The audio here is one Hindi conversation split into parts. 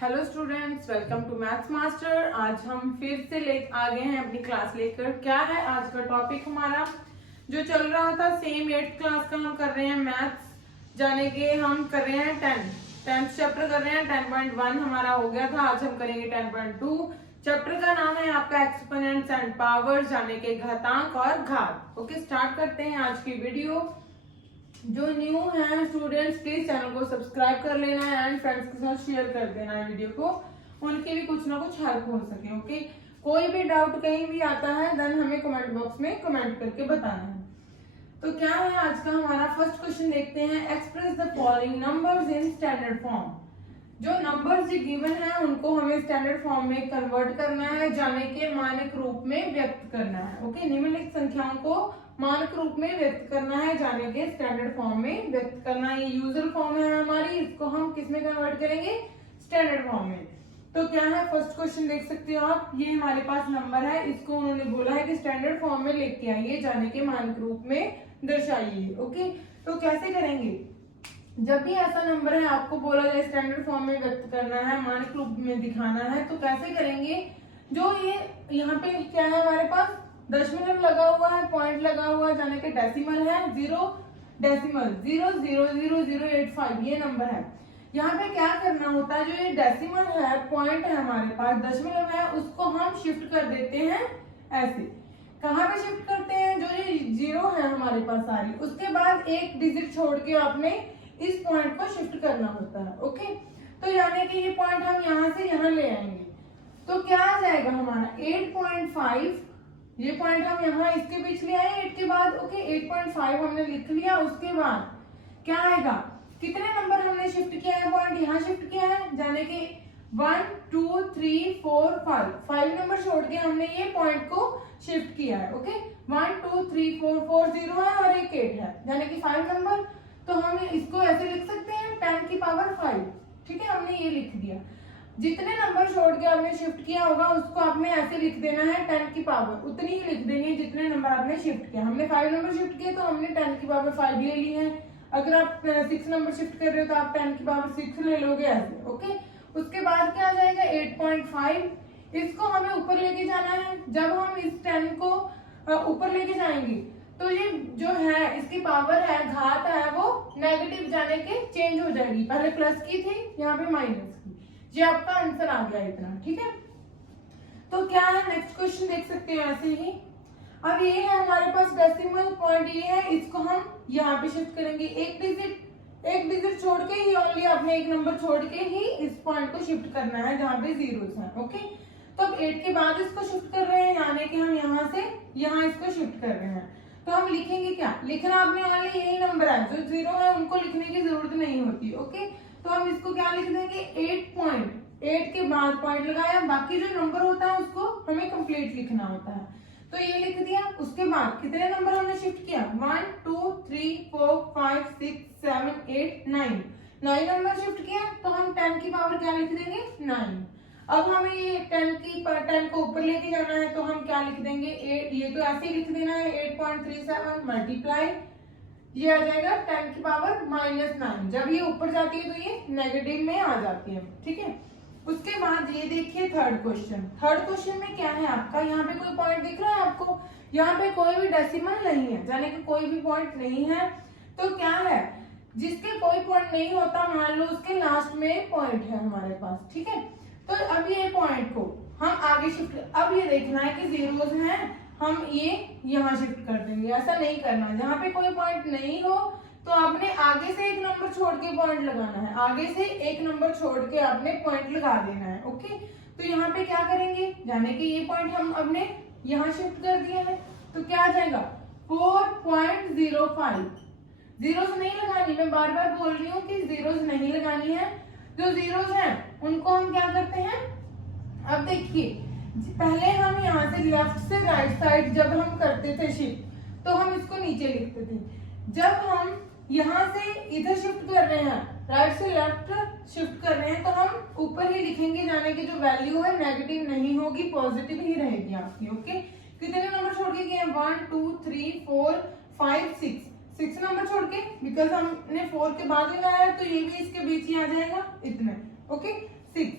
Hello students, welcome to maths master. आज हम फिर से आ गए हैं अपनी क्लास लेकर। क्या है आज का टॉपिक हमारा जो चल रहा था सेम 8th क्लास का हम कर रहे हैं मैथ्स जाने के। हम कर रहे हैं 10th चैप्टर कर रहे हैं। 10.1 हमारा हो गया था, आज हम करेंगे 10.2। चैप्टर का नाम है आपका एक्सपोनेंट्स एंड पावर्स जाने के घातांक और घात। ओके, स्टार्ट करते हैं आज की वीडियो। जो न्यू है स्टूडेंट्स प्लीज चैनल को सब्सक्राइब कर लेना है एंड फ्रेंड्स के साथ शेयर कर देना है वीडियो को, उनकी भी कुछ ना कुछ हेल्प हो सके। ओके, कोई भी डाउट कहीं भी आता है देन हमें कमेंट बॉक्स में कमेंट करके बताना है। तो क्या है आज का हमारा फर्स्ट क्वेश्चन, देखते हैं। Express the following numbers in standard form. जो नंबर्स जो गिवन है उनको हमें स्टैंडर्ड फॉर्म में कन्वर्ट करना है, जाने के मानक रूप में व्यक्त करना है। ओके, निम्नलिखित संख्याओं को मानक रूप में व्यक्त करना है, जाने के स्टैंडर्ड फॉर्म में व्यक्त करना है। ये यूजुअल फॉर्म है हमारी, इसको हम किस में कन्वर्ट करेंगे? स्टैंडर्ड फॉर्म में। तो क्या है फर्स्ट क्वेश्चन, देख सकते हो आप। ये हमारे पास नंबर है, इसको उन्होंने बोला है कि स्टैंडर्ड फॉर्म में लेके आइए, जाने के मानक रूप में दर्शाइए। ओके, तो कैसे करेंगे? जब भी ऐसा नंबर है आपको बोला जाए स्टैंडर्ड फॉर्म में व्यक्त करना है, मानक रूप में दिखाना है, तो कैसे करेंगे? जो ये यहाँ पे क्या है हमारे पास, दशमलव लगा हुआ है, पॉइंट लगा हुआ है, जाने के डेसिमल है, 0.0000085 ये नंबर है। यहाँ पे क्या करना होता है, जो ये डेसिमल है, पॉइंट है हमारे पास, दशमलव है, उसको हम शिफ्ट कर देते हैं ऐसे। कहाँ पे शिफ्ट करते हैं? जो ये जीरो है हमारे पास सारी, उसके बाद एक डिजिट छोड़ के आपने इस पॉइंट को शिफ्ट करना होता है। ओके, तो यानी कि ये पॉइंट हम यहाँ से यहाँ ले आएंगे, तो क्या आ जाएगा हमारा 8.5। ये पॉइंट हम यहाँ इसके बीच ले आए 8 के बाद। ओके, 8.5 हमने लिख लिया। उसके बाद क्या आएगा? कितने नंबर हमने शिफ्ट किया है? पॉइंट यहाँ शिफ्ट किया है, जाने के 1 2 3 4 5 नंबर छोड़ के हमने ये पॉइंट को शिफ्ट किया है। ओके, 1 2 3 4 4 0 है और एक 8 है, यानी कि 5 नंबर। तो हम इसको ऐसे लिख सकते हैं 10 की पावर 5। ठीक है, हमने ये लिख दिया। जितने नंबर छोड़ के आपने शिफ्ट किया होगा उसको आपने ऐसे लिख देना है 10 की पावर उतनी ही लिख देनी है जितने नंबर आपने शिफ्ट किया। हमने 5 नंबर शिफ्ट किए तो हमने 10 की पावर 5 ले ली है। अगर आप 6 नंबर शिफ्ट कर रहे हो तो आप 10 की पावर 6 ले लोगे ऐसे। ओके, उसके बाद क्या आ जाएगा 8.5। इसको हमें ऊपर लेके जाना है। जब हम इस 10 को ऊपर लेके जाएंगे तो ये जो है इसकी पावर है, घात है, वो नेगेटिव जाने के चेंज हो जाएगी। पहले प्लस की थी, यहाँ पे माइनस की। ये आपका आंसर आ गया इतना। ठीक है, तो क्या है नेक्स्ट क्वेश्चन, देख सकते हो ऐसे ही। अब ये है हमारे पास डेसिमल पॉइंट, ये है, इसको हम यहाँ पे शिफ्ट करेंगे। एक डिजिट छोड़ के ही, ओनली आपने एक नंबर छोड़ के ही इस पॉइंट को शिफ्ट करना है जहाँ पे जीरोस है। ओके, तो अब 8 के बाद इसको शिफ्ट कर रहे हैं, यानी कि हम यहाँ से यहाँ इसको शिफ्ट कर रहे हैं। तो हम लिखेंगे क्या? लिखना आपने ओनली यही नंबर है, जो जीरो है उनको लिखने की जरूरत नहीं होती। ओके, तो हम इसको क्या लिख देंगे 8 के बाद पॉइंट लगाया, बाकी जो नंबर होता है उसको हमें कंप्लीट लिखना होता है। तो ये लिख दिया। उसके बाद कितने नंबर हमने शिफ्ट किया? 1 2 3 4 5 6 7 8 9 नंबर शिफ्ट किया, तो हम 10 की पावर क्या लिख देंगे? 9। अब हमें ये 10 को ऊपर लेके जाना है, तो हम क्या लिख देंगे? 8। ये तो ऐसे ही लिख देना है 8.37 मल्टीप्लाई, ये आ जाएगा 10 की पावर -9। जब ये ऊपर जाती है तो ये नेगेटिव में आ जाती है। ठीक है, उसके बाद ये देखिए थर्ड क्वेश्चन में क्या है आपका, यहाँ पे कोई पॉइंट दिख रहा है आपको? यहाँ पे कोई भी डेसिमल नहीं है, यानी कि कोई भी पॉइंट नहीं है। तो क्या है, जिसके कोई पॉइंट नहीं होता, मान लो उसके लास्ट में पॉइंट है हमारे पास। ठीक है, तो अब ये पॉइंट को हम आगे शिफ्ट, अब ये देखना है कि जीरोस हैं, हम ये यहाँ शिफ्ट कर देंगे। ऐसा नहीं करना, जहाँ पे कोई पॉइंट नहीं हो तो आपने आगे से एक नंबर छोड़ के पॉइंट लगाना है, आगे से एक नंबर छोड़ के आपने पॉइंट लगा देना है। ओके, तो यहाँ पे क्या करेंगे, जाने कि ये पॉइंट हम अपने यहाँ शिफ्ट कर दिया है, तो क्या आ जाएगा 4.05। जीरोस नहीं लगानी, मैं बार बार बोल रही हूँ कि जीरोस नहीं लगानी है। जो जीरोस हैं उनको हम क्या करते हैं, अब देखिए, पहले हम यहाँ से लेफ्ट से राइट साइड जब हम करते थे शिफ्ट, तो हम इसको नीचे लिखते थे। जब हम यहाँ से इधर शिफ्ट कर रहे हैं, राइट से लेफ्ट शिफ्ट कर रहे हैं, तो हम ऊपर ही लिखेंगे, जाने की जो वैल्यू है नेगेटिव नहीं होगी, पॉजिटिव ही रहेगी आपकी। ओके, कितने नंबर छोड़ के किए? 1 2 3 4 5 6 नंबर छोड़ के, बिकॉज हमने 4 के बाद लगाया है तो ये भी इसके बीच ही आ जाएगा इतने। ओके, 6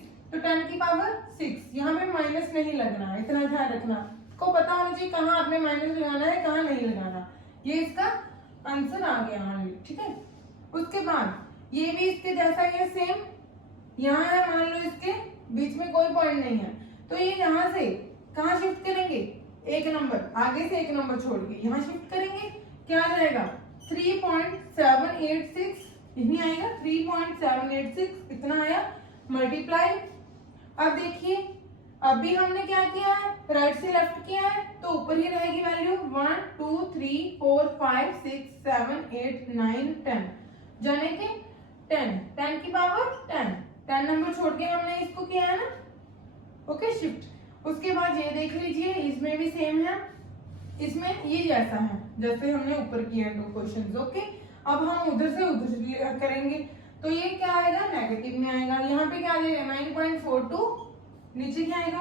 10 की पावर 6, यहाँ पे माइनस नहीं लगना है, इतना ध्यान रखना, को पता होना चाहिए कहाँ आपने माइनस लगाना है कहाँ नहीं लगाना। ये इसका आंसर आ गया मान लो, ठीक है। उसके बाद ये भी इसके जैसा ही है सेम, यहाँ है मान लो इसके बीच में कोई पॉइंट नहीं है, तो ये यहाँ से कहाँ शिफ्ट करेंगे, एक नंबर आगे से एक नंबर छोड़ के यहाँ शिफ्ट करेंगे, क्या आ जाएगा 3.786, यही आएगा 3.786 इतना आया मल्टीप्लाई। अब देखिए अभी हमने क्या किया है, राइट से लेफ्ट किया है, तो ऊपर ही रहेगी वैल्यू 1 2 3 4 5 6 7 8 9 10, जाने के 10 की पावर 10 नंबर छोड़ के हमने इसको किया है ना, ओके शिफ्ट। उसके बाद ये देख लीजिए इसमें भी सेम है, इसमें ये जैसा है जैसे हमने ऊपर किया है 2 क्वेश्चंस, ओके। अब हम उधर से उधर करेंगे, तो ये क्या आएगा नेगेटिव में आएगा, यहाँ पे क्या आ जाएगा 9.42, नीचे क्या आएगा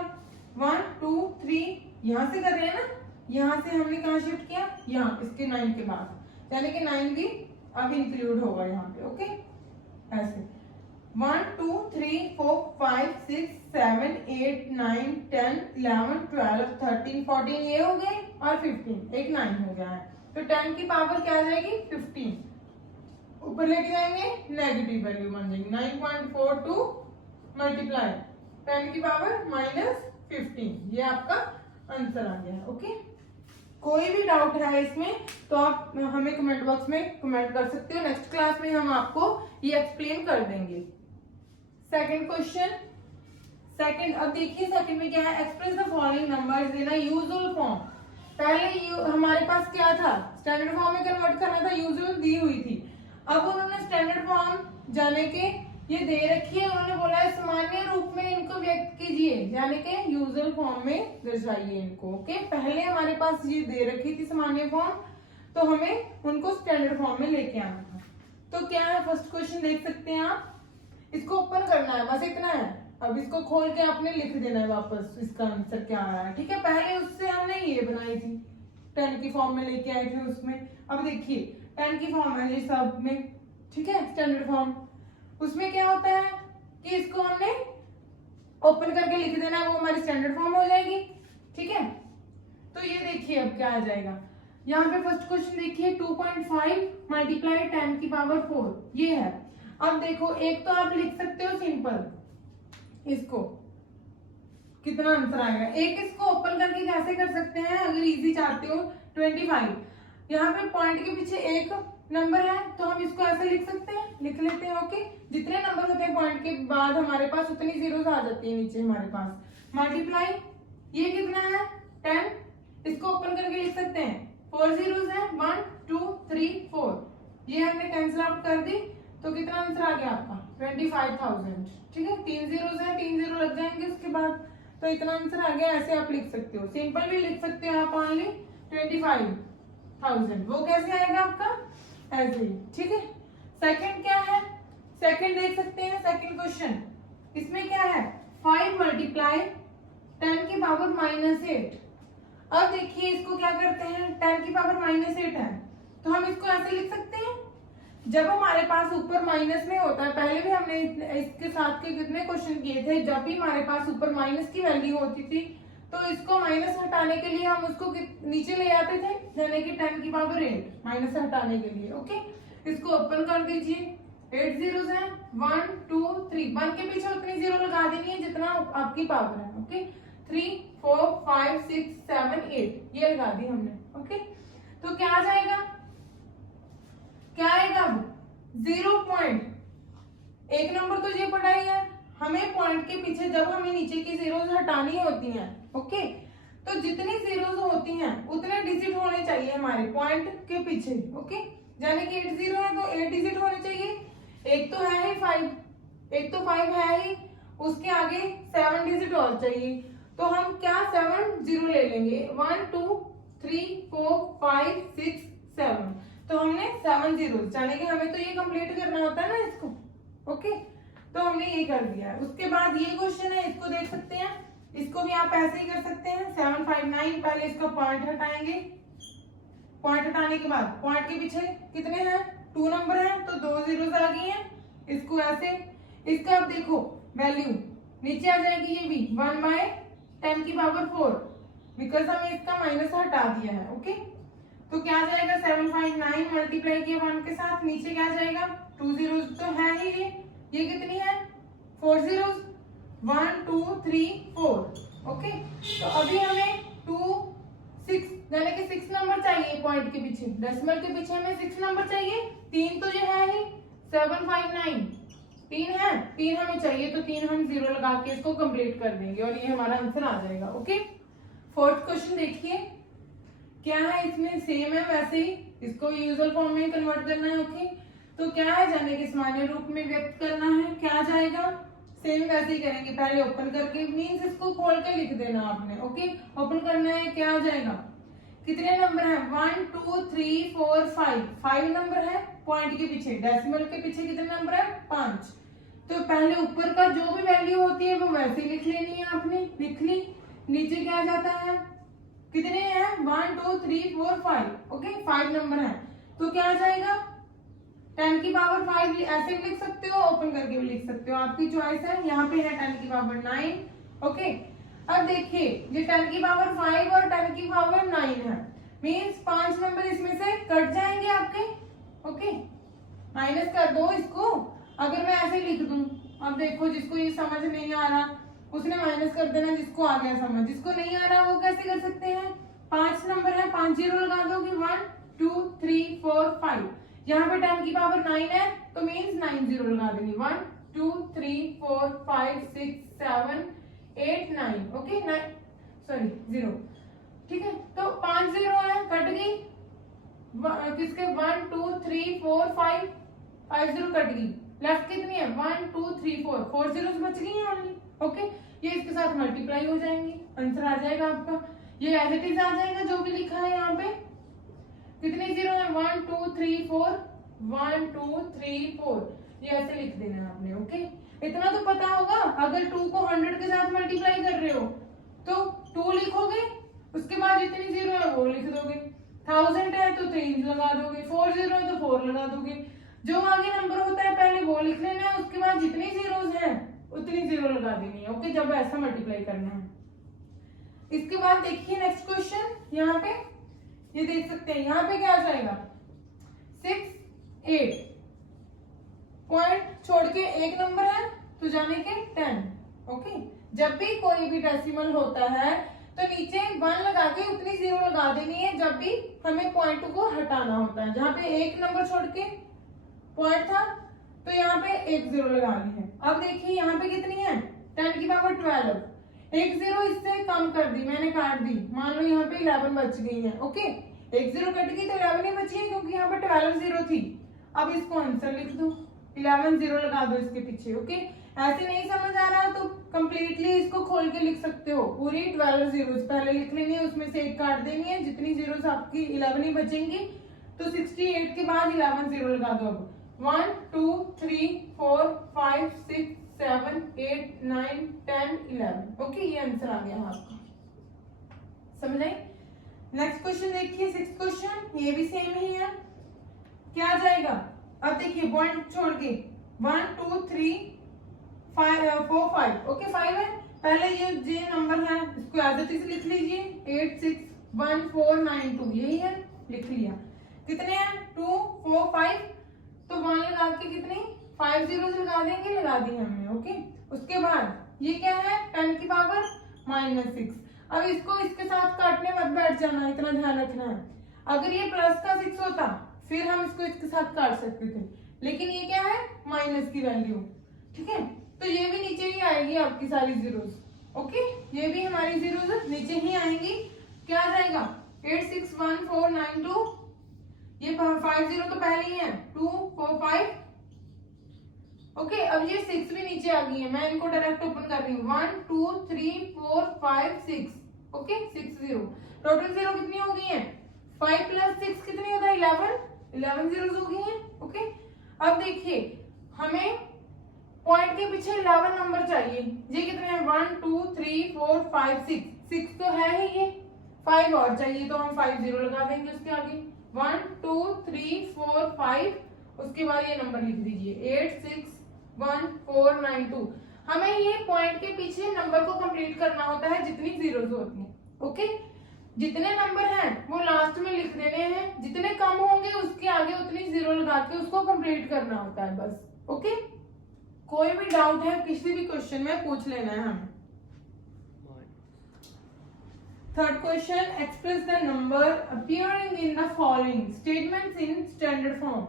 1 2 3, यहाँ से कर रहे हैं ना, यहाँ से हमने कहाँ शिफ्ट किया, यहाँ इसके 9 के बाद, यानी कि 9 भी अब इंक्लूड होगा यहाँ पे, ओके। ऐसे 1 2 3 4 5 6 7 8 9 10 11 12 13 14 ये हो गए और 15 एक 9 हो गया है, तो 10 की पावर क्या आ जाएगी 15, ऊपर लेके जाएंगे नेगेटिव वैल्यू बन जाएगी 9.42 मल्टीप्लाई 10 की पावर -15, ये आपका आंसर आ गया है, ओके। कोई भी डाउट है इसमें तो आप हमें कमेंट बॉक्स में कमेंट कर सकते हो, नेक्स्ट क्लास में हम आपको ये एक्सप्लेन कर देंगे। सेकंड क्वेश्चन, सेकंड, अब देखिए सेकंड में क्या है, express the following numbers in a usual form. पहले हमारे पास क्या था, स्टैंडर्ड फॉर्म में कन्वर्ट करना था, यूजुअल दी हुई थी, अब उन्होंने स्टैंडर्ड फॉर्म जाने के ये दे रखी है, उन्होंने बोला है सामान्य रूप में इनको व्यक्त कीजिए, यानी कि यूजुअल फॉर्म में दर्शाइए इनको, ओके। पहले हमारे पास ये दे रखी थी सामान्य फॉर्म, तो हमें उनको स्टैंडर्ड फॉर्म में लेके आना था। तो क्या है फर्स्ट क्वेश्चन देख सकते हैं आप, इसको ओपन करना है बस इतना है, अब इसको खोल के आपने लिख देना है वापस इसका आंसर क्या आ रहा है, ठीक है। पहले उससे हमने ये बनाई थी 10 की फॉर्म में लेके आए थे उसमें, अब देखिए 10 की फॉर्म है ये सब में, ठीक है स्टैंडर्ड फॉर्म, उसमें क्या होता है कि इसको हमने ओपन करके लिख देना है, वो हमारी स्टैंडर्ड फॉर्म हो जाएगी, ठीक है। तो ये देखिए अब क्या आ जाएगा, यहाँ पे फर्स्ट क्वेश्चन देखिए 2.5 मल्टीप्लाई 10 की पावर 4 ये है। अब देखो एक तो आप लिख सकते हो सिंपल इसको, कितना आंसर आएगा, एक इसको ओपन करके कैसे कर सकते हैं अगर इजी चाहते हो 25, यहाँ पे पॉइंट के पीछे एक नंबर है तो हम इसको ऐसे लिख सकते हैं, लिख लेते हैं, ओके। जितने नंबर होते हैं पॉइंट के बाद हमारे पास उतनी जीरोस आ जाती है नीचे हमारे पास, मल्टीप्लाई ये कितना है 10, इसको ओपन करके लिख सकते हैं, 4 जीरोस है 1 2 3 4, ये हमने कैंसिल आउट कर दी, तो कितना आंसर आ गया आपका 25,000, ठीक है। 3 जीरोस है 3 जीरो लग जाएंगे उसके बाद, तो इतना आंसर आ गया, ऐसे आप लिख सकते हो, सिंपल भी लिख सकते हो आप ओनली 25,000, वो कैसे आएगा आपका ऐसे ही, ठीक है। सेकंड क्या है, सेकंड देख सकते हैं सेकंड क्वेश्चन, इसमें क्या है 5 मल्टीप्लाई 10 की पावर -8। अब देखिए इसको क्या करते हैं, 10 की पावर -8 है तो हम इसको ऐसे लिख सकते हैं, जब हमारे पास ऊपर माइनस में होता है, पहले भी हमने इसके साथ के कितने क्वेश्चन किए थे, जब भी हमारे पास ऊपर माइनस की वैल्यू होती थी तो इसको माइनस हटाने के लिए हम उसको नीचे ले आते थे, यानी कि 10 की पावर 8 माइनस हटाने के लिए, ओके। इसको ओपन कर दीजिए, 8 जीरोस हैं 1 2 3, 1 के पीछे उतनी जीरो लगा देनी है जितना आपकी पावर है, ओके। 3 4 5 6 7 8 ये लगा दी हमने, ओके। तो क्या आ जाएगा, क्या आएगा अब 0 पॉइंट, एक नंबर तो ये पढ़ा ही है, हमें पॉइंट के पीछे जब हमें नीचे की जीरोस हटानी होती हैं, ओके, तो जितनी जीरोस होती हैं उतने डिजिट होने चाहिए हमारे पॉइंट के पीछे, ओके। यानी कि 8 जीरो है तो 8 डिजिट होने चाहिए, एक तो है ही 5, एक तो 5 है ही, उसके आगे 7 डिजिट और चाहिए, तो हम क्या 7 जीरो ले लेंगे, 1 2 3 4 5 6 7, तो हमने 7 जीरो, यानी कि हमें तो ये कंप्लीट करना होता है ना इसको, ओके। तो हमने ये कर दिया। उसके बाद ये क्वेश्चन है, इसको देख सकते हैं, इसको भी आप ऐसे ही कर सकते हैं 759, पहले इसका पॉइंट हटाएंगे, पॉइंट हटाने के बाद पॉइंट के पीछे कितने हैं 2 नंबर हैं तो 2 जीरोस आ गई हैं, इसको ऐसे, इसका अब देखो वैल्यू नीचे आ जाएगी ये भी 1/10⁴, बिकॉज हमने इसका माइनस हटा दिया है। ओके, तो क्या जाएगा 759 मल्टीप्लाई किया 1 के साथ, नीचे क्या जाएगा 2 zeros तो है ही ये कितनी है 4 zeros 1 2 3 4। ओके, तो अभी हमें 2 6 यानी कि 6 नंबर चाहिए पॉइंट के पीछे, डेसिमल के पीछे हमें 6 नंबर चाहिए। 3 तो ये है ही 759 3 है, 3 हमें चाहिए तो 3 हम 0 लगा के इसको कंप्लीट कर देंगे और ये हमारा आंसर आ जाएगा। ओके, फोर्थ क्वेश्चन देखिए क्या है, इसमें सेम है वैसे ही, इसको यूजुअल फॉर्म में कन्वर्ट करना है। ओके, तो क्या है जाने के सामान्य रूप में व्यक्त करना है, क्या जाएगा सेम वैसे ही करेंगे, पहले ओपन करके मींस इसको खोल के लिख देना आपने। ओके, ओपन करना है, क्या आ जाएगा, कितने नंबर है 1 2 3 4 5 नंबर है पॉइंट के पीछे, डेसिमल के पीछे कितने नंबर है 5। तो पहले ऊपर का जो भी वैल्यू होती है वो वैसे ही लिख लेनी है, आपने लिख ली। नीचे क्या जाता है, कितने हैं 1 2 3 4 5। ओके, 5 नंबर है तो क्या आ जाएगा 10⁵ ऐसे भी लिख सकते हो, ओपन करके भी लिख सकते हो, आपकी चॉइस है। यहाँ पे है 10⁵9। ओके, अब देखिए ये 10⁵5 और 10⁵9 है, मींस 5 नंबर इसमें से कट जाएंगे आपके। ओके, माइनस कर दो इसको। अगर मैं ऐसे लिख दूं, अब देखो जिसको ये समझ नहीं आ रहा उसने माइनस कर देना, जिसको आ गया समझ, जिसको नहीं आ रहा वो कैसे कर सकते हैं, 5 नंबर है 5 0 लगा दोगे 1 2 3 4 5। यहाँ पे 10⁵9 है तो मींस 9 0 लगा देंगे 1 2 3 4 5 6 7 8 9। ओके, 0, ठीक है। तो 5 0 है कट गई, किसके 1 2 3 4 5 0 कट गई, लेफ्ट कितनी है 1 2 3 4 zeros बच गई हैं ओनली। ओके, ये इसके साथ मल्टीप्लाई हो जाएंगी, आंसर आ जाएगा आपका, ये एज इट इज आ जाएगा जो भी लिखा है यहाँ पे। कितने जीरो है 1 2 3 4 1 2 3 4, ये ऐसे लिख देना है आपने। ओके, इतना तो पता होगा। अगर 2 को 100 के साथ मल्टीप्लाई कर रहे हो तो 2 लिखोगे, उसके बाद जितनी जीरो है वो लिख दोगे, 1000 है तो 3 लगा दोगे, 4 0 है तो 4 लगा दोगे, जो आगे नंबर होता है पहले वो लिख लेना है, उसके बाद जितनी जीरोस हैं उतनी 0 लगा देनी है। ओके, जब ऐसा मल्टीप्लाई करना है। इसके बाद देखिए नेक्स्ट क्वेश्चन, यहाँ पे ये देख सकते हैं, यहाँ पे क्या आ जाएगा 6 8 पॉइंट छोड़ के एक नंबर है तो जाने के 10। ओके, जब भी कोई भी डेसिमल होता है तो नीचे 1 लगा के उतनी 0 लगा देनी है जब भी हमें पॉइंट को हटाना होता है। जहां पे एक नंबर छोड़ के पॉइंट था तो यहाँ पे 1 0 लगा ली है। अब देखिए यहाँ पे कितनी है 10⁻12, एक 0 इससे कम कर दी मैंने, काट दी, मान लो यहाँ पे 11 बच गई है। ओके, एक 0 कट गई तो 11 ही बची है क्योंकि यहाँ पे 12 0 थी। अब इसको आंसर लिख दो, 11 0 लगा दो इसके पीछे। ओके, ऐसे नहीं समझ आ रहा तो कंप्लीटली इसको खोल के लिख सकते हो, पूरी 12 zeros पहले लिख लेनी है, उसमें से एक काट देनी है, जितनी zeros आपकी 11 ही बचेंगी तो 68 के बाद 11 0 लगा दो। अब 1 2 3 4 5 6 7 8 9 10 11। ओके, ये आंसर आ गया आपका, समझ आई। नेक्स्ट क्वेश्चन देखिए, 6th क्वेश्चन, ये भी सेम ही है, क्या आ जाएगा। अब देखिए पॉइंट छोड़ के 1 2 3 4 5। ओके, 5 है, पहले ये नंबर है इसको एज इट इज लिख लीजिए, 8 6 1 4 9 2, यही है, लिख लिया। कितने हैं 2 4 5, तो 1 लगा के कितनी 5 zeros लगा देंगे, लगा दी हमने। ओके, उसके बाद ये क्या है 10⁻⁻6। अब इसको इसके साथ काटने मत बैठ जाना, इतना ध्यान रखना है। अगर ये प्लस का 6 होता फिर हम इसको इसके साथ काट सकते थे, लेकिन ये क्या है माइनस की वैल्यू, ठीक है, तो ये भी नीचे ही आएगी आपकी सारी जीरोस। ओके, ये भी हमारी जीरोस नीचे ही आएंगी। क्या आ जाएगा 8 6 1 4 9 2, ये 5 0 तो पहले ही है 2 4 5। ओके, अब ये 6 भी नीचे आ गई है, मैं इनको डायरेक्ट ओपन कर रही हूँ, 1 2 3 4 5 6। ओके, 6 0, टोटल 0 कितनी हो गई है 5 + 6 कितनी होता है 11 zeros हो गई है। ओके, अब देखिए हमें पॉइंट के पीछे 11 नंबर चाहिए, ये कितने हैं 1 2 3 4 5 6, 6 तो है ही, ये 5 और चाहिए तो हम 5 0 लगा देंगे उसके आगे, 1 2 3 4 5, उसके बाद ये नंबर लिख दीजिए 8 6 1 4 9 2। हमें ये पॉइंट के पीछे नंबर को कंप्लीट करना होता है जितनी जीरोस होती हैं। ओके, जितने नंबर हैं वो लास्ट में लिख देने हैं, जितने कम होंगे उसके आगे उतनी जीरो लगा के उसको कंप्लीट करना होता है बस। ओके, कोई भी डाउट है किसी भी क्वेश्चन में पूछ लेना है हमें। Third question, express the number appearing in the following statements in standard form.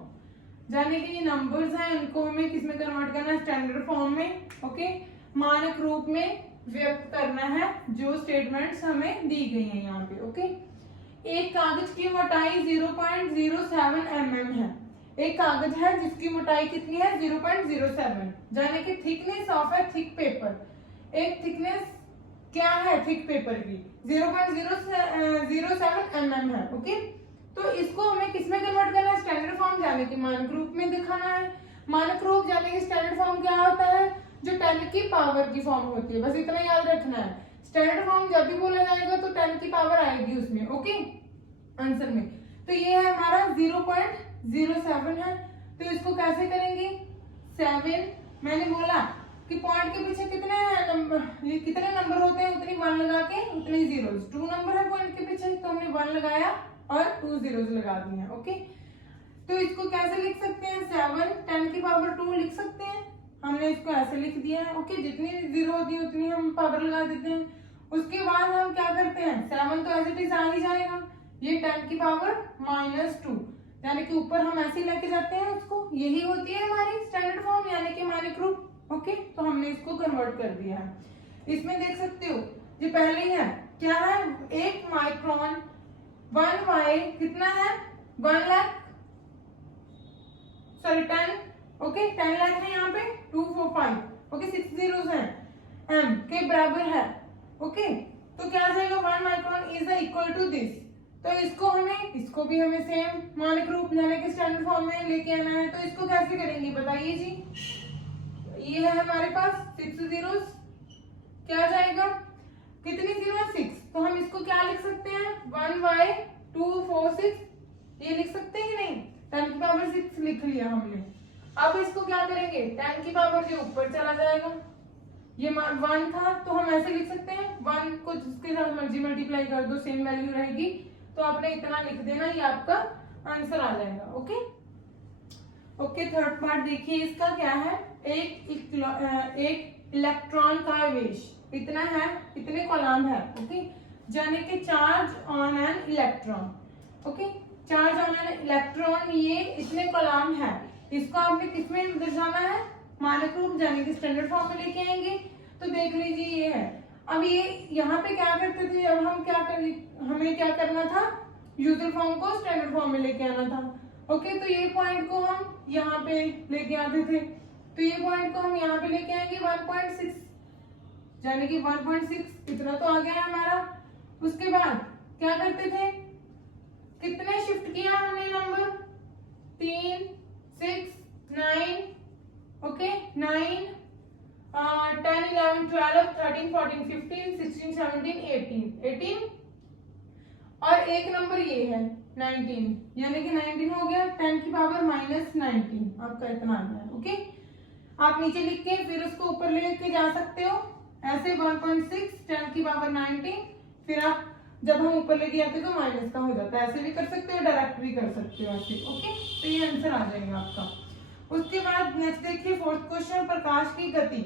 जाने कि ये नंबर्स हैं उनको हमें किसमें कन्वर्ट करना है, स्टैंडर्ड फॉर्म में। ओके, मानक रूप में व्यक्त करना है जो स्टेटमेंट्स हमें दी गई हैं यहाँ पे। ओके, एक कागज की मोटाई 0.07 mm है। एक कागज है जिसकी मोटाई कितनी है 0.07, जाने कि thickness of A thick paper. एक थिकनेस क्या है थिक पेपर की 0.007 mm है। ओके, तो इसको हमें किसमें कन्वर्ट करना है, स्टैंडर्ड फॉर्म जाने के मानक रूप में दिखाना है। मानक रूप जाने के स्टैंडर्ड फॉर्म क्या होता है, जो 10 की पावर की फॉर्म होती है, बस इतना याद रखना है। स्टैंडर्ड फॉर्म जब भी बोला जाएगा तो 10 की पावर आएगी उसमें। ओके, आंसर में तो ये है हमारा 0.07 है। तो इसको कैसे करेंगे, 7 मैंने बोला कि पॉइंट के पीछे कितने नंबर, ये कितने नंबर होते हैं उतनी 1 लगा के उतनी जीरोस। 2 नंबर है पॉइंट के पीछे तो हमने 1 लगाया और 2 जीरोस लगा दिए हैं। ओके, तो इसको कैसे लिख सकते हैं, 7 10 की पावर 2 लिख सकते हैं। हमने इसको ऐसे लिख दिया है। ओके, जितनी जीरो होती है उतनी हम पावर लगा देते हैं। उसके बाद हम क्या करते हैं, 7 तो एज इट इज आ ही जाएगा, ये 10 की पावर -2 यानी कि ऊपर हम ऐसे लेके जाते हैं उसको, यही होती है हमारी स्टैंडर्ड फॉर्म यानी कि मानक रूप। ओके, तो हमने इसको कन्वर्ट कर दिया है। इसमें देख सकते हो ये पहले ही है, क्या है 1 माइक्रोन 1 वाई कितना है 1 लाख, सॉरी 10। ओके, 10 लाख है यहाँ पे 245। ओके, 6 जीरोस हैं, m के बराबर है। ओके, तो क्या आ जाएगा 1 micron is equal to this. तो इसको भी हमें सेम मानक रूप यानी कि स्टैंडर्ड फॉर्म में लेके आना है। तो इसको कैसे करेंगे बताइए जी, ये है हमारे पास 6 जीरोस, क्या जाएगा कितनी जीरो है 6, तो हम इसको क्या लिख सकते हैं 1/246 ये लिख सकते हैं कि नहीं, 10 की पावर 6 लिख लिया हमने। अब इसको क्या करेंगे 10 की पावर जो ऊपर चला जाएगा, ये 1 था तो हम ऐसे लिख सकते हैं 1 को जिसके साथ मर्जी मल्टीप्लाई कर दो सेम वैल्यू रहेगी, तो आपने इतना लिख देना, ये आपका आंसर आ जाएगा। ओके ओके, थर्ड पार्ट देखिए इसका क्या है, एक इलेक्ट्रॉन का आवेश इतना है, इतने कॉलम है। ओके, यानी कि charge on an electron. Okay, charge on an electron ये इतने कॉलम है, इसको आपने किसमें दर्शाना है मानक रूप यानी कि स्टैंडर्ड फॉर्म में लेके आएंगे। तो देख लीजिए ये है, अब ये यहाँ पे क्या करते थे, अब हम हमें क्या करना था, यूजर फॉर्म को स्टैंडर्ड फॉर्म में लेके आना था। ओके, तो ये पॉइंट को हम यहाँ पे लेके आते थे, तो ये पॉइंट को हम यहाँ पे लेके आएंगे 1.6 यानी कि 1.6 इतना तो आ गया है हमारा। उसके बाद क्या करते थे, कितने शिफ्ट किया हमने नंबर 3 6 9। ओके, 9 10 11 12 13 14 15 16 17 18 और एक नंबर ये है 19 यानी कि 19 हो गया, 10 की पावर -19 आपका इतना आ गया। ओके, आप नीचे लिख के फिर उसको ऊपर लेके जा सकते हो ऐसे 1.6 10 की पावर 19, फिर आप जब हम ऊपर लेके जाते तो माइनस का हो जाता है, ऐसे भी कर सकते हो डायरेक्ट भी कर सकते हो ऐसे। ओके, तो ये आंसर आ जाएगा आपका। उसके बाद नेक्स्ट देखिए फोर्थ क्वेश्चन, प्रकाश की गति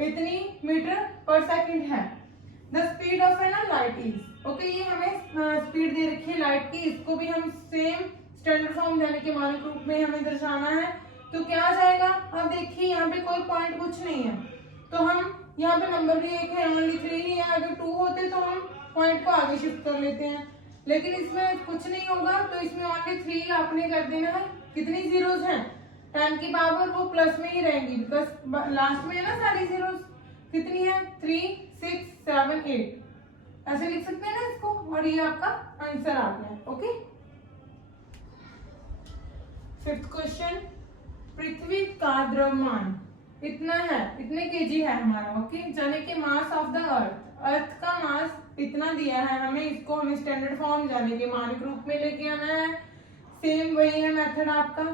इतनी मीटर पर सेकंड है, the speed of an light is. Okay, ये हमें स्पीड दे रखी है लाइट की, इसको भी हम सेम स्टैंडर्ड फॉर्म यानी कि मानक रूप में हमें दर्शाना है। तो क्या आ जाएगा, अब देखिए यहाँ पे कोई पॉइंट कुछ नहीं है, तो हम यहाँ पे नंबर भी एक है ओनली 3 ही है, अगर 2 होते तो हम पॉइंट को आगे शिफ्ट कर लेते हैं, लेकिन इसमें कुछ नहीं होगा, तो इसमें ओनली 3 आपने कर देना है। कितनी जीरोस हैं 10 की पावर वो प्लस में ही रहेंगी, बिकॉज लास्ट में है ना सारी जीरोस। कितनी है 3 6 7 8 ऐसे लिख सकते हैं ना इसको, और ये आपका आंसर आ गया। ओके, फिफ्थ क्वेश्चन, पृथ्वी का द्रव्यमान इतना है, इतने केजी है हमारा। ओके, जाने के मास ऑफ द अर्थ का मास इतना दिया है हमें, इसको हमें स्टैंडर्ड फॉर्म जाने के मानक रूप में लेके आना है। सेम वही है मेथड आपका।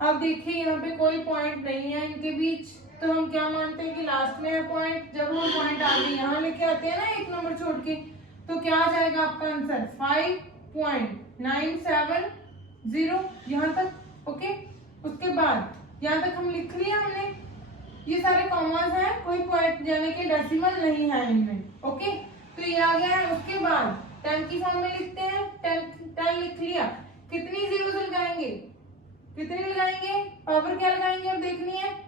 अब देखिए यहाँ पे कोई पॉइंट नहीं है इनके बीच, तो हम क्या मानते हैं कि लास्ट में है पॉइंट। जब हम पॉइंट आगे यहाँ लेके आते हैं ना एक नंबर छोड़ के, तो क्या आ जाएगा आपका आंसर 5.970 यहाँ तक। ओके, उसके बाद यहाँ तक हम लिख लिया हमने, ये सारे कॉमास हैं, कोई पॉइंट यानी कि डेसिमल नहीं है इनमें। ओके, तो ये आ गया है। उसके बाद 10 की फॉर्म में लिखते हैं, 10 लिख लिया, कितनी जीरोस लगाएंगे, कितनी लगाएंगे, पावर क्या लगाएंगे अब देखनी है।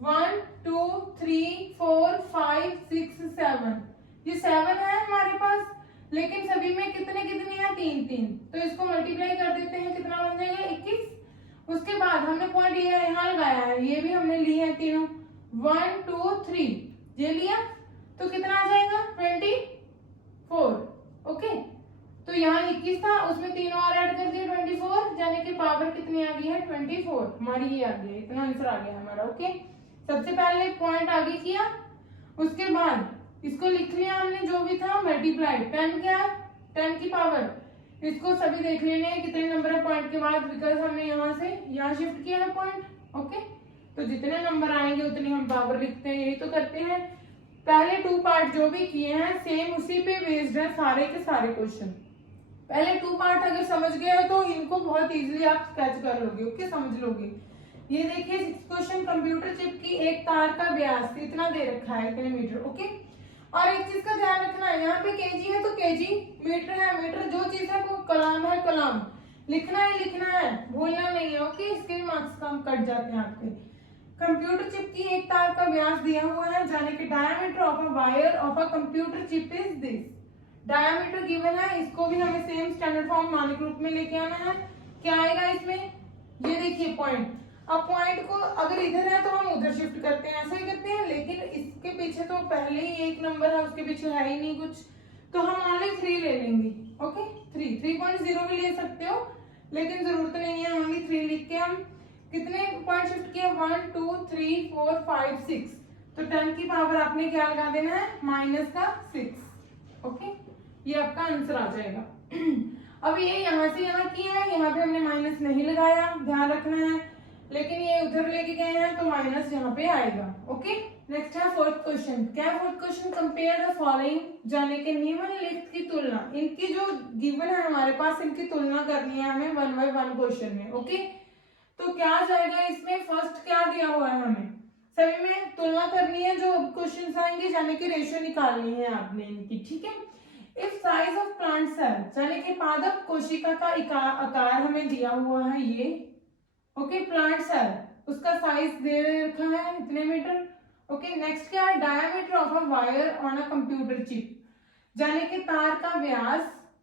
1 2 3 4 5 6 7, ये 7 है हमारे पास, लेकिन सभी में कितने कितने हैं, 3 3, तो इसको मल्टीप्लाई कर देते हैं, कितना बन जाएगा 21। उसके बाद हमने पॉइंट ये यहाँ लगाया है, ये भी हमने लिए हैं तीनों, 1 2 3 ये लिया, तो कितना आ जाएगा 24। ओके, तो यहाँ 21 था, उसमें 3 और ऐड कर दिए 24, यानी कि पावर कितनी आ गई है 24 हमारी, ये आ गई, इतना आंसर आ गया हमारा। ओके, सबसे पहले पॉइंट आगे किया, उसके बाद इसको लिख लिया हमने जो भी था मल्टीप्लाई, 10 क्या 10 की पावर, इसको सभी देख लेने हैं कितने नंबर है पॉइंट के बाद, बिकॉज हमने यहाँ से यहाँ शिफ्ट किया है पॉइंट। ओके, तो जितने नंबर आएंगे उतनी हम पावर लिखते हैं, यही तो करते हैं। पहले 2 पार्ट जो भी किए हैं सेम उसी पे बेस्ड है सारे के सारे क्वेश्चन। पहले 2 पार्ट अगर समझ गए हो तो इनको बहुत इजीली आप स्केच कर लोगे। ओके, समझ लोगे। ये देखिए 6 क्वेश्चन, कंप्यूटर चिप की एक तार का व्यास इतना दे रखा है, इतने मीटर। ओके, और एक चीज का ध्यान रखना है, यहाँ पे केजी है तो केजी, मीटर है मीटर, जो चीज है वो कलाम है कलाम, लिखना है, भूलना नहीं है। ओके, इसके भी मार्क्स कम कट जाते हैं आपके। कंप्यूटर चिप की एक तार का व्यास दिया हुआ है, जाने के diameter of a wire of a computer chip is this. Diameter given है, इसको भी हमें सेम स्टैंडर्ड फॉर्म मानक रूप में लेके आना है। क्या आएगा इसमें, ये देखिए पॉइंट, अब पॉइंट को अगर इधर है तो हम उधर शिफ्ट करते हैं, ऐसे ही करते हैं, लेकिन इसके पीछे तो पहले ही एक नंबर है, उसके पीछे है ही नहीं कुछ, तो हम ओनली 3 ले लेंगे। ओके, 3.0 भी ले सकते हो, लेकिन जरूरत नहीं है, ओनली 3 लिख के हम कितने पॉइंट शिफ्ट किया, 1 2 3 4 5 6, तो 10 की पावर आपने क्या लगा देना है, -6। ओके, ये आपका आंसर आ जाएगा। अब ये यहाँ से यहाँ किया है, यहाँ पे हमने माइनस नहीं लगाया, ध्यान रखना है, लेकिन ये उधर लेके गए हैं तो माइनस यहाँ पे आएगा। ओके, नेक्स्ट है 4th क्वेश्चन। क्या 4th question, compare the following, जाने के निम्नलिखित की तुलना, इनकी जो गिवन है हमारे पास, इनकी तुलना करनी है हमें 1 by 1 क्वेश्चन में। ओके, तो क्या जाएगा इसमें, फर्स्ट क्या दिया हुआ है, हमें सभी में तुलना करनी है, जो क्वेश्चन आएंगे जाने की रेशियो निकालनी है आपने इनकी। ठीक है, if size of plant cell, जाने के पादप कोशिका का आकार हमें दिया हुआ है ये। ओके, प्लांट सेल, उसका साइज दे रखा है इतने मीटर। ओके, नेक्स्ट क्या है, diameter of a wire on a computer chip, जाने के तार का व्यास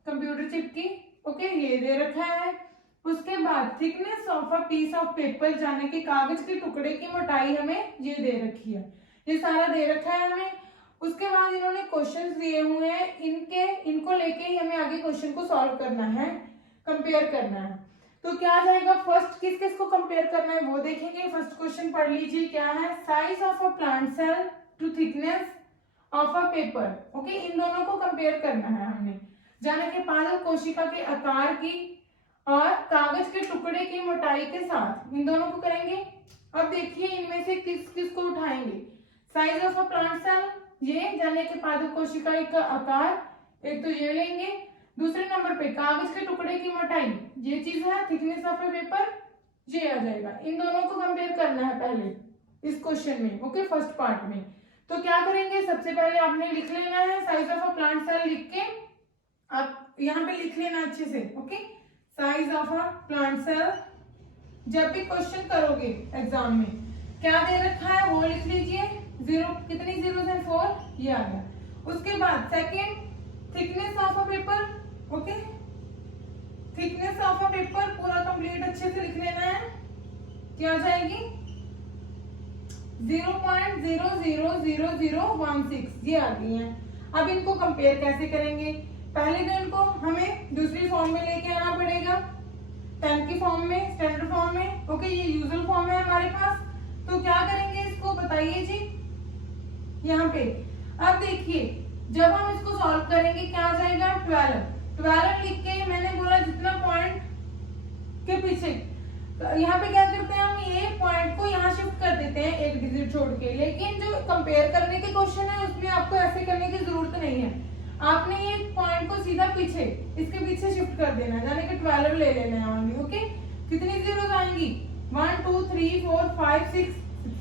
कंप्यूटर चिप की। ओके, ये दे रखा है। उसके बाद thickness of a piece of paper, जाने के कागज के टुकड़े की मोटाई हमें ये दे रखी है, ये सारा दे रखा है हमें। उसके बाद इन्होंने क्वेश्चंस दिए हुए हैं, इनको लेके ही हमें आगे क्वेश्चन को सॉल्व करना है, कंपेयर करना है। तो क्या आ जाएगा, फर्स्ट किस किस को कंपेयर करना है वो देखेंगे। फर्स्ट क्वेश्चन पढ़ लीजिए, क्या है, size of a plant cell to thickness of a paper. Okay, इन दोनों को कंपेयर करना है हमने, जाने के पादप कोशिका के आकार की और कागज के टुकड़े की मोटाई के साथ, इन दोनों को करेंगे। अब देखिए इनमें से किस किस को उठाएंगे, size of a plant cell, ये जाने के पादप कोशिका का आकार, एक तो ये लेंगे। दूसरे नंबर पे कागज के टुकड़े की मोटाई, ये चीज है, थिकनेस ऑफ ए पेपर, ये आ जाएगा। इन दोनों को कंपेयर करना है पहले इस क्वेश्चन में। ओके, फर्स्ट पार्ट में तो क्या करेंगे, सबसे पहले आपने लिख लेना है size of a plant cell, लिख के आप यहाँ पे लिख लेना अच्छे से। Okay, size of a plant cell, जब भी क्वेश्चन करोगे एग्जाम में क्या दे रखा है वो लिख लीजिए, 0 कितनी जीरो है 4, ये आ गया। उसके बाद second, thickness of a paper. Okay, thickness of a paper पूरा कंप्लीट अच्छे से लिख लेना है, क्या आ जाएगी 0.00016, ये आ गई है। अब इनको कंपेयर कैसे करेंगे, पहले तो इनको हमें दूसरी फॉर्म में लेके आना पड़ेगा, 10 की फॉर्म में, स्टैंडर्ड फॉर्म में। ओके, ये यूजुअल फॉर्म है हमारे पास, तो क्या करेंगे इसको बताइए जी। यहाँ पे अब देखिए, जब हम इसको सॉल्व करेंगे क्या आ जाएगा, 12 लिख के मैंने बोला जितना पॉइंट के पीछे यहाँ पे क्या करते हैं हम, ये पॉइंट को यहाँ शिफ्ट कर देते हैं एक डिजिट छोड़ के। लेकिन जो कंपेयर करने के क्वेश्चन है उसमें आपको ऐसे करने की जरूरत नहीं है, आपने ये पॉइंट को सीधा पीछे इसके पीछे शिफ्ट कर देना है, यानी कि 12 ले लेना है ओनली। ओके, कितनी जीरो आएंगी, 1 2 3 4 5 6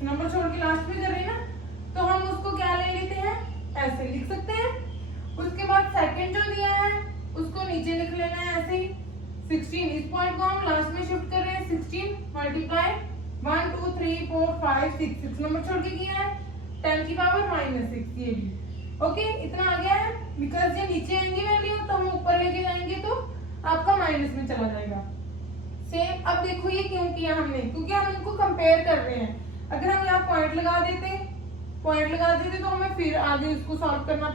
नंबर छोड़ के लास्ट में कर रहे हैं ना, तो हम उसको क्या ले लेते हैं, ऐसे लिख सकते हैं। उसके बाद सेकंड जो दिया है उसको नीचे लिख लेना है ऐसे ही 16, इस पॉइंट को हम लास्ट में शिफ्ट कर रहे हैं, 16 मल्टीप्लाई 1 2 3 4 5 6 नंबर छोड़ के किया है 10 की पावर -6, ये भी ओके। इतना आ गया है, बिकॉज ये नीचे आएंगी वैल्यू तो हम ऊपर लेके जाएंगे तो आपका माइनस में चला जाएगा। सेम अब देखो ये क्यों किया हमने, क्योंकि हम इनको कंपेयर कर रहे हैं। अगर हम यहाँ पॉइंट लगा देते तो हमें फिर आगे उसको सॉल्व करना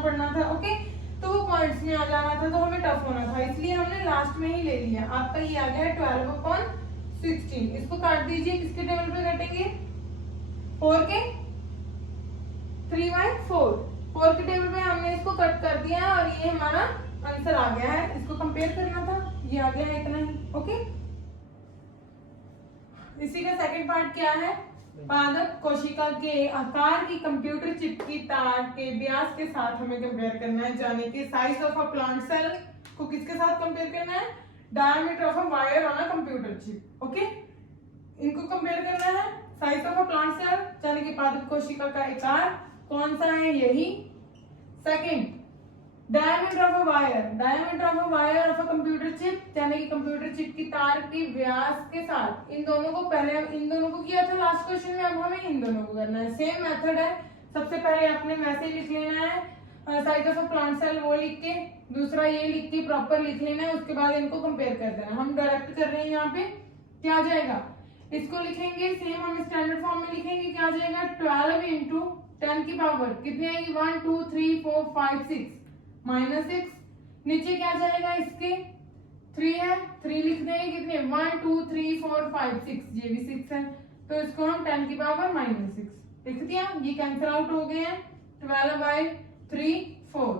पड़ना था। ओके, तो वो पॉइंट्स में आ जाना था तो हमें टफ होना था, इसलिए हमने लास्ट में ही ले लिया। आपका ये आ गया है 12/16। इसको काट दीजिए, किसके टेबल पे काटेंगे, 4 के 3/4, 4 के टेबल पे हमने इसको कट कर दिया है और ये हमारा आंसर आ गया है। इसको कंपेयर करना था, ये आ गया है इतना ही। ओके, इसी का सेकंड पार्ट क्या है, पादप कोशिका के आकार की कंप्यूटर चिप की तार के व्यास के साथ हमें कंपेयर करना है, यानी कि size of a plant cell को किसके साथ कंपेयर करना है, diameter of a wire on a computer chip. Okay, इनको कंपेयर करना है, size of a plant cell यानी कि पादप कोशिका का आकार कौन सा है, यही। Second, diameter of a wire of a computer chip यानी कि कंप्यूटर चिप की तार के व्यास के साथ। इन दोनों को पहले इन दोनों को किया था लास्ट क्वेश्चन में, अब हमें इन दोनों को करना है। सेम मेथड है, सबसे पहले आपने वैसे ही लिख लेना है size of a plant cell वो लिख के, दूसरा ये लिख के प्रॉपर लिख लेना है, उसके बाद इनको कंपेयर कर देना। हम डायरेक्ट कर रहे हैं, यहाँ पे क्या आ जाएगा, इसको लिखेंगे सेम हम स्टैंडर्ड फॉर्म में लिखेंगे, क्या आ जाएगा 12 इंटू 10 की पावर कितनी आएगी 1 2 3 4 5 6 -6। नीचे क्या जाएगा, इसके 3 है, 3 लिख देंगे, कितने 1 2 3 4 5 6, ये भी 6 है, तो इसको हम 10 की पावर -6 लिख दिया। ये कैंसिल आउट हो गए हैं, 12/3 4,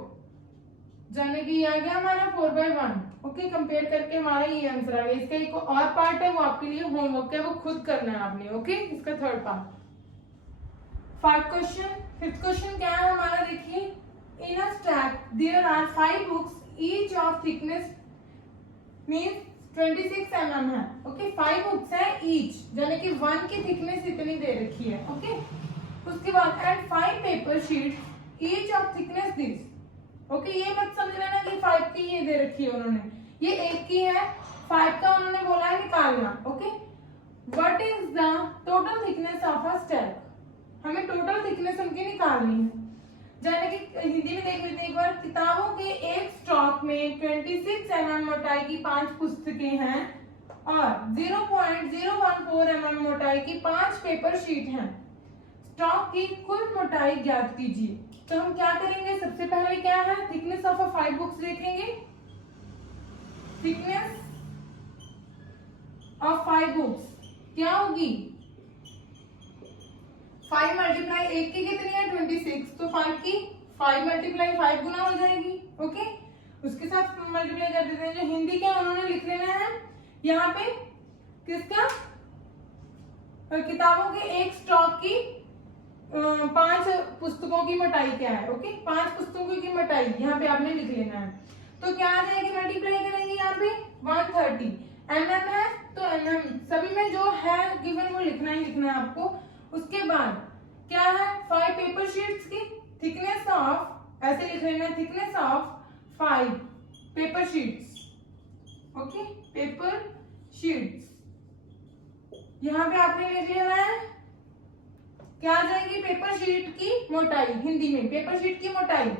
जाने की ये आ गया हमारा 4/1। ओके, कंपेयर करके हमारा ये आंसर आ गया। इसका एक और पार्ट है, वो आपके लिए होमवर्क है, वो खुद करना है आपने। ओके, इसका थर्ड पार्ट। फिफ्थ क्वेश्चन क्या है हमारा, देखिए, in a stack there are 5 books each of thickness means 26 mm है। ओके, 5 बुक्स है each, यानी कि 1 की थिकनेस इतनी दे रखी है। ओके, उसके बाद and 5 paper sheets each of thickness this। Okay, ये मत समझ लेना कि 5 की ये दे रखी है उन्होंने, ये 1 की है, 5 का उन्होंने बोला है निकालना। Okay, what is the total thickness of a stack, हमें टोटल थिकनेस उनकी निकालनी है। यानी कि हिंदी में देख लेते हैं एक बार, किताबों के एक स्टॉक में 26 mm मोटाई की 5 पुस्तकें हैं और 0.014 mm मोटाई की 5 पेपर शीट हैं। स्टॉक की कुल मोटाई ज्ञात कीजिए। तो हम क्या करेंगे, सबसे पहले क्या है, थिकनेस ऑफ अ 5 बुक्स देखेंगे। थिकनेस ऑफ 5 बुक्स क्या होगी, 5 मल्टीप्लाई 1 की कितनी है 26, तो 5 की 5 मल्टीप्लाई 5 गुना हो जाएगी। ओके, उसके साथ मल्टीप्लाई कर देते हैं। जो हिंदी क्या उन्होंने लिख लेना है यहाँ पे, किसका, किताबों के एक स्टॉक की 5 पुस्तकों की मोटाई क्या है। ओके, 5 पुस्तकों की मोटाई यहाँ पे आपने लिख लेना है। तो क्या आ जाएगी, मल्टीप्लाई करेंगे यहाँ पे 130 mm है, तो mm सभी में जो है गिवन वो लिखना ही लिखना है आपको। उसके बाद क्या है, 5 पेपर शीट्स की थिकनेस ऑफ, ऐसे लिख लेना है, thickness of 5 paper sheets. Okay, paper sheets यहाँ पे आपने लिख लेना है, क्या आ जाएगी, पेपर शीट की मोटाई, हिंदी में पेपर शीट की मोटाई।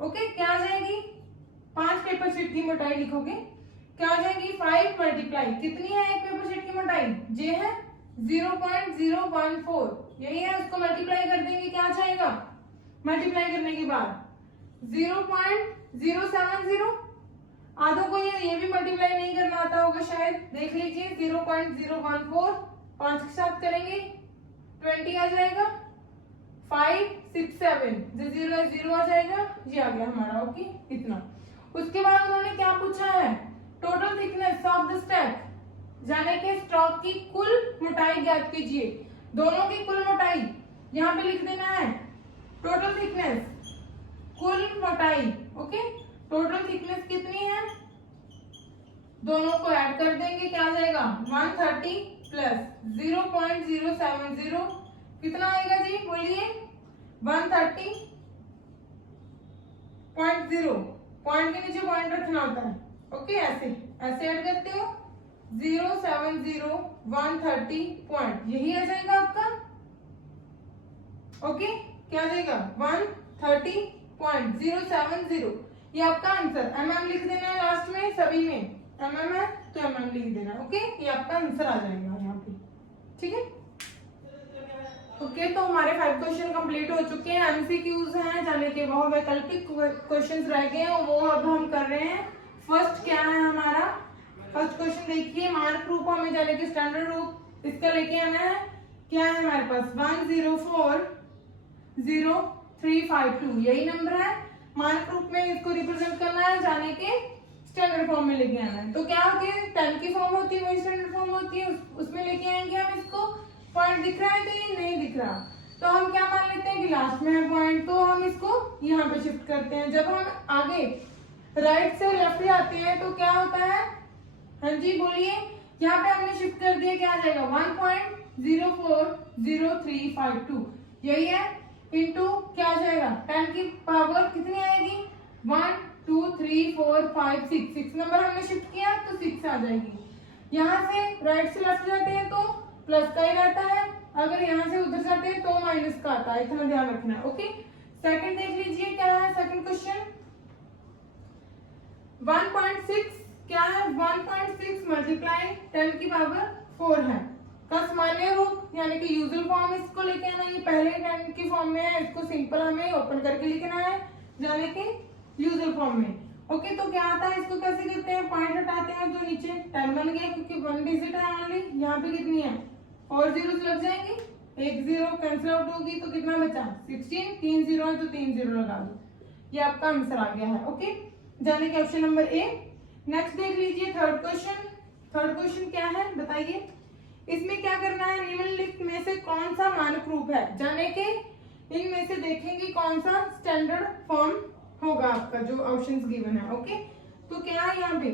ओके, क्या आ जाएगी, 5 पेपर शीट की मोटाई लिखोगे, क्या आ जाएगी 5 मल्टीप्लाई कितनी है एक पेपर शीट की मोटाई, जे है 0.014, यही है, उसको मल्टीप्लाई कर देंगे, क्या आ जाएगा, मल्टीप्लाई करने के बाद 0.070। आधों को ये भी मल्टीप्लाई नहीं करना आता होगा शायद, देख लीजिए 0.014 5 के साथ करेंगे 20 आ जाएगा, 5 6 7 जो 0 है 0 आ जाएगा, ये आ गया हमारा। ओके, इतना। उसके बाद उन्होंने क्या पूछा है, total thickness of the stack. जाने के स्टॉक की कुल मोटाई ज्ञात कीजिए। दोनों की कुल मोटाई यहाँ पे लिख देना है टोटल थिकनेस, कुल मोटाई। ओके, टोटल थिकनेस कितनी है, दोनों को ऐड कर देंगे, क्या आ जाएगा 130 प्लस 0.070 कितना आएगा जी, बोलिए 130.0, पॉइंट के नीचे पॉइंट रखना होता है। ओके, ऐसे ऐसे ऐड करते हो 070 130 पॉइंट, यही आ जाएगा आपका। ओके, क्या आ जाएगा 130.070, ये आपका आंसर। एमएम लिख देना है लास्ट में, सभी में एमएम है तो एमएम लिख देना। ओके, ये आपका आंसर आ जाएगा यहाँ पे, ठीक है। ओके, तो हमारे 5 क्वेश्चन कंप्लीट हो चुके हैं, एमसीक्यूज हैं, जाने के वह वैकल्पिक क्वेश्चंस रह गए हैं, वो अब हम कर रहे हैं। फर्स्ट क्या है हमारा, फर्स्ट क्वेश्चन देखिए, मानक रूप हमें जाने के स्टैंडर्ड रूप इसका लेके आना है। क्या है हमारे पास 1040352, यही नंबर है। मानक रूप में इसको रिप्रेजेंट करना है, जाने के स्टैंडर्ड फॉर्म में लेके आना है। तो क्या होती है, 10 की फॉर्म होती है, वही स्टैंडर्ड फॉर्म होती है, उसमें लेके आएंगे हम इसको। पॉइंट दिख रहा है तो ये नहीं दिख रहा, तो हम क्या मान लेते हैं कि लास्ट में है पॉइंट, तो हम इसको यहाँ पे शिफ्ट करते हैं। जब हम आगे राइट से लेफ्ट जाते हैं तो क्या होता है, हाँ जी बोलिए, यहाँ पे हमने शिफ्ट कर दिया, क्या आ जाएगा 1.040352, यही है, इंटू क्या आ जाएगा 10 की पावर कितनी आएगी 1 2 3 4 5 6 नंबर हमने शिफ्ट किया तो 6 आ जाएगी। यहाँ से राइट से लेफ्ट जाते हैं तो प्लस का ही रहता है, अगर यहाँ से उधर जाते हैं तो माइनस का आता है, इतना ध्यान रखना है। ओके, सेकंड देख लीजिए क्या है, सेकंड क्वेश्चन 1.6 क्या है, 1.6 मल्टीप्लाई 10 की पावर 4 है का सामान्य रूप, यानी कि यूजुअल फॉर्म इसको लेके आना। ये पहले 10 की फॉर्म में है, इसको सिंपल हमें ओपन करके लिखना है, जाने के यूजुअल फॉर्म में। ओके, तो क्या आता है, इसको कैसे करते हैं, पॉइंट हटाते हैं तो नीचे 10 बन गया, क्योंकि 1 डिजिट है ओनली। यहाँ पे कितनी है 4 जीरोस लग जाएंगे, 1 जीरो कैंसिल आउट होगी तो कितना बचा 16, 3 जीरो है तो 3 जीरो लगा दो, ये आपका आंसर आ गया है। ओके, जाने के ऑप्शन नंबर ए। नेक्स्ट देख लीजिए थर्ड क्वेश्चन। थर्ड क्वेश्चन क्या है बताइए, इसमें क्या करना है, निम्नलिखित में से कौन सा मानक रूप है, जाने के इनमें से देखेंगे कौन सा स्टैंडर्ड फॉर्म होगा आपका, जो ऑप्शंस गिवन है। ओके, तो क्या है यहाँ पे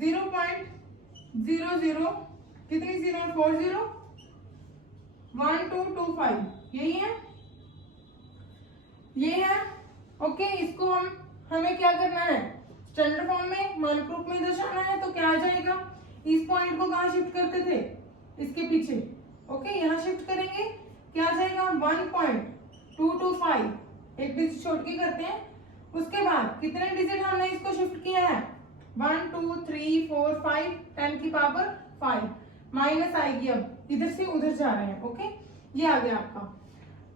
0.00 कितनी 040 1225, यही है, ये है। ओके, इसको हमें क्या करना है, स्टैंडर्ड फॉर्म में मानक रूप में दर्शाना है, तो क्या आ जाएगा, इस पॉइंट को कहाँ शिफ्ट करते थे, इसके पीछे। ओके, यहाँ शिफ्ट करेंगे, क्या आ जाएगा 1.225, एक डिजिट छोड़ के करते हैं। उसके बाद कितने डिजिट हमने इसको शिफ्ट किया है 1 2 3 4 5, 10 की पावर 5, माइनस आएगी, अब इधर से उधर जा रहे हैं। ओके, ये आ गया आपका।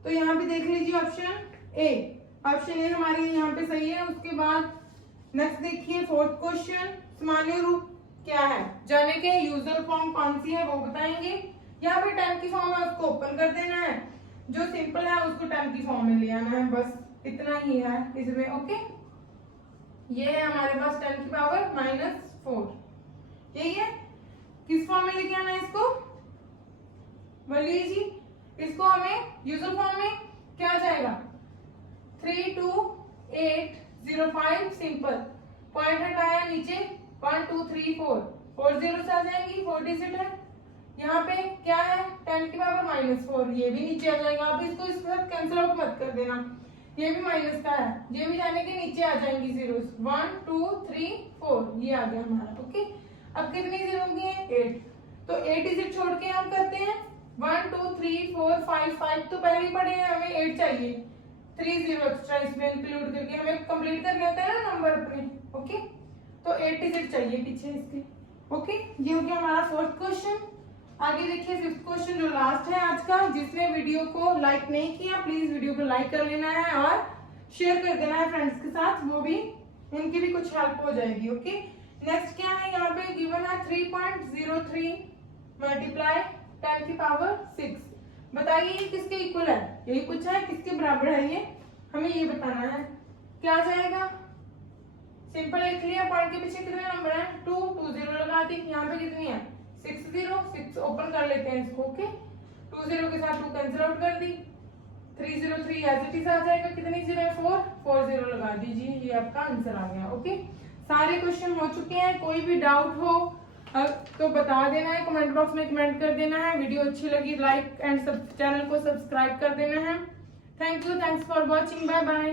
तो यहाँ पे देख लीजिए ऑप्शन ए, ऑप्शन ए हमारे यहाँ पे सही है। उसके बाद नेक्स्ट देखिए फोर्थ क्वेश्चन, सामान्य रूप क्या है, जाने के यूजुअल फॉर्म कौन सी है वो बताएंगे। यहाँ पे 10 की फॉर्म है, उसको ओपन कर देना है, जो सिंपल है उसको 10 की फॉर्म में ले आना है, बस इतना ही है इसमें। ओके, ये है हमारे पास 10 की पावर -4, यही है। किस फॉर्म में लेके आना है इसको, बोलिए जी, इसको हमें यूजुअल फॉर्म में क्या आ जाएगा 32805, सिंपल, पॉइंट हटाया नीचे 1 2 3 4 जीरोस आ जाएंगी, 4 डिजिट है। यहाँ पे क्या है 10 की पावर -4, ये भी नीचे आ जाएगा। अब इसको इसके साथ कैंसिल आउट मत कर देना, ये भी माइनस का है, ये भी जाने के नीचे आ जाएंगी जीरोस, 1 2 3 4, ये आ गया हमारा। ओके, अब कितनी जीरो होगी 8, तो 8 डिजिट छोड़ के हम करते हैं 1 2 3 4 5, 5 तो पहले ही पढ़े हैं, हमें 8 चाहिए, 3 जीरो एक्स्ट्रा इसमें इंक्लूड करके हमें कंप्लीट करने होता है ना नंबर अपने। ओके, तो 8 डिजिट चाहिए पीछे इसके। ओके, ये हो गया हमारा फोर्थ क्वेश्चन। आगे देखिए फिफ्थ क्वेश्चन जो लास्ट है आज का, जिसने वीडियो को लाइक नहीं किया प्लीज वीडियो को लाइक कर लेना है और शेयर कर देना है फ्रेंड्स के साथ, वो भी उनकी भी कुछ हेल्प हो जाएगी। ओके, नेक्स्ट क्या है, यहाँ पे गिवन है 3.03 मल्टीप्लाई 10 की पावर 6, बताइए ये किसके इक्वल है, यही पूछा है, किसके बराबर है ये हमें ये बताना है। क्या आ जाएगा, सिंपल लिख लिया, पॉइंट के पीछे कितने नंबर है 2 2 जीरो लगा दी, यहाँ पे कितनी है 6 0 6 ओपन कर लेते हैं इसको। ओके 2 0 के साथ 2 कैंसिल आउट कर दी, 3 0 3 एज इट इज आ जाएगा, कितनी 0 है 4 4 0 लगा दीजिए, ये आपका आंसर आ गया। ओके सारे क्वेश्चन हो चुके हैं, कोई भी डाउट हो तो बता देना है, कमेंट बॉक्स में कमेंट कर देना है। वीडियो अच्छी लगी लाइक एंड चैनल को सब्सक्राइब कर देना है। Thank you, thanks for watching, bye bye.